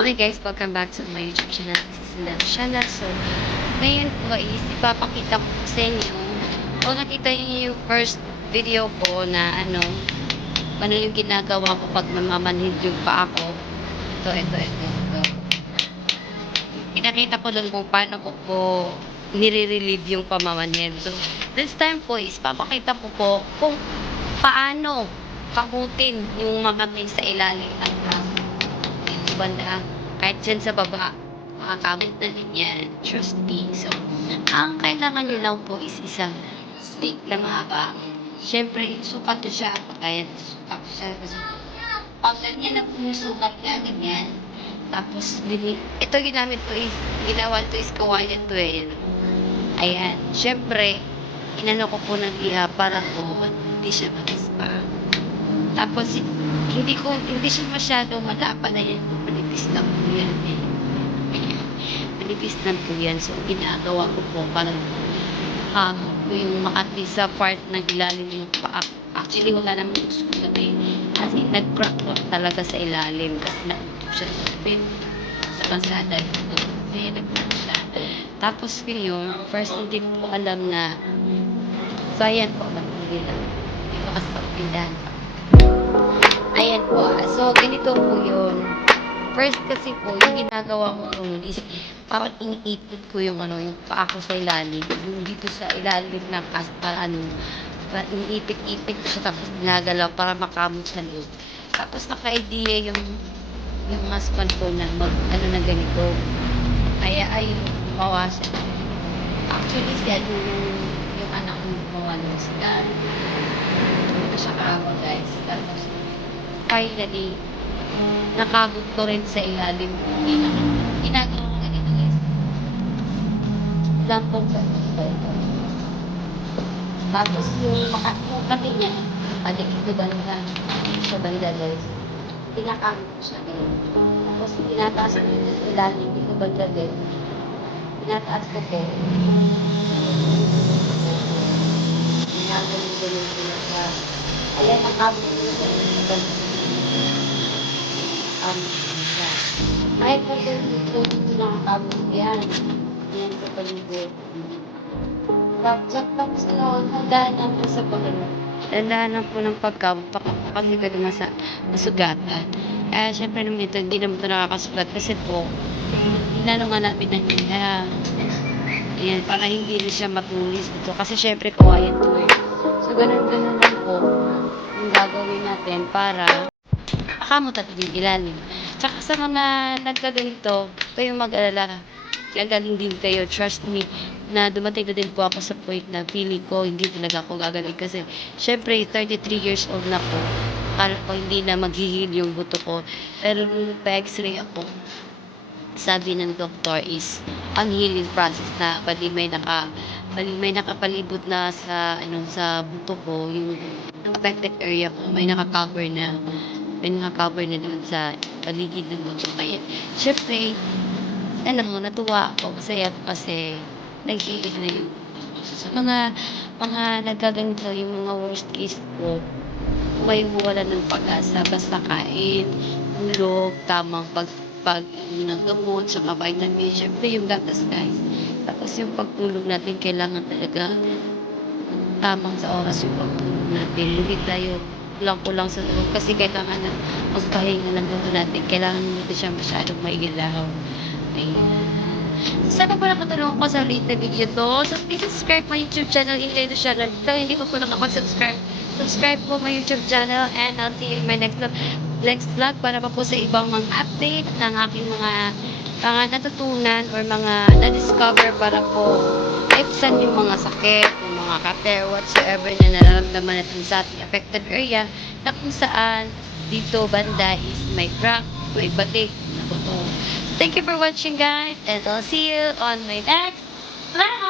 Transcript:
Okay guys, welcome back to my YouTube channel. This is Love Channel. So, ngayon po is ipapakita ko po sa inyo. Kung nakita niyo yung first video ko na ano yung ginagawa ko pag namamanhid yung pa ako. Ito. Pinakita ko doon kung paano ko po nire-relieve yung pamamanhid. So, this time po is papakita ko po kung paano kamutin yung mga may sa ilalim ng banda, kahit dyan sa baba, makakamit na din yan. Trust me. So, ang kailangan nyo lang po is isang stick na mahaba. Siyempre, sukat na siya. Kaya sukat siya. Pag ganyan na po yung sukat niya, ganyan. Tapos, ito ginamit ko is, ginawa to is kawayan to eh. Ayan. Siyempre, inano ko po ng iha para po hindi siya mag-ispa. Tapos, hindi siya masyado malapa na yan. Manipis lang po yan. Manipis lang po yan. So, ginagawa ko po para yung makati sa part ng ilalim yung paa. Actually, wala naman susunod eh. Kasi nag-crack po talaga sa ilalim. Kasi nag-crack siya sa pin. Sa kasada. Kasi nag-crack siya. Tapos ngayon, first hindi ko alam na so, ayan po. Hindi ko kasi pagpindahan pa. Ayan po. So, ganito po yun. First kasi po, yung ginagawa ko noon is parang iniipit ko yung yung paa ko sa ilalim. Yung dito sa ilalim ng iniipit-ipit ko siya tapos ginagalaw para makamot sa loob. Tapos naka-idea yung husband ko na na ganito. Kaya ay mawasan. Actually, siya yung anak ko gumawa ng sila. Ito siya kaamo guys. Tapos, finally, nakagod ko rin sa ilalim. Ginagawa ko ganito guys. Lampong ganito. Tapos yung makakukati niya, ito banda. Sa banda guys. Pinakagod ko siya ganito. Tapos tinataas ko yung ilalim. Ito banda guys. Tinataas ko po. Ginagawa ko ayan, nakagod ko sa banda. Kahit po ito nakakabot yan. Yan po palibot. Tapos handaan lang po sa pagkakas. Handaan lang po ng pagkabot. Kasi ka naman sa nasugatan. Siyempre naman ito, hindi naman ito nakakasugat. Kasi po, hinano nga natin na hiya. Ayan, para hindi rin siya matulis ito. Kasi siyempre kawayan ito eh. So, ganun lang po yung gagawin natin para makamot at din ilalim. Tsaka sa mga nagkaganito, kayong mag-alala. Gagaling din kayo. Trust me, na dumating na din po ako sa point na feeling ko hindi talaga ako gagaling. Kasi, syempre, 33 years old na po. Akala ko hindi na maghihil yung buto ko. Pero nung pa-x-ray ako, sabi ng doktor is ang healing process na bali may nakapalibot na sa buto ko, yung affected area ko, may naka-cover na dun sa paligid ng buto. Kaya, syempre, natuwa ako, masaya ako kasi nag-heal na yun. Sa mga nagkaganito, yung mga worst case ko, may wala ng pag-asa, basta kain, tulog, tamang ng gamot, saka vitamin, syempre yung gatas guys. Tapos yung pagtulog natin, kailangan talaga tamang sa oras yung pagtulog natin. Hindi tayo kulang sa tulog kasi kailangan na magpahinga ng buto natin. Kailangan hindi siya masyadong maigilaw. Ayan. Sana po nakatulong ko sa late na video to. So please subscribe my YouTube channel, Ingay na channel. So hindi ko po nakapag-subscribe. Subscribe po my YouTube channel and I'll see you in my next vlog para pa po sa ibang mga update ng aking mga natutunan or mga na-discover para po ipsan yung mga sakit, yung mga kate, whatsoever na nararamdaman natin sa ating affected area na kung saan dito banda is may crack, may batik, na buto. Thank you for watching guys and I'll see you on my next vlog!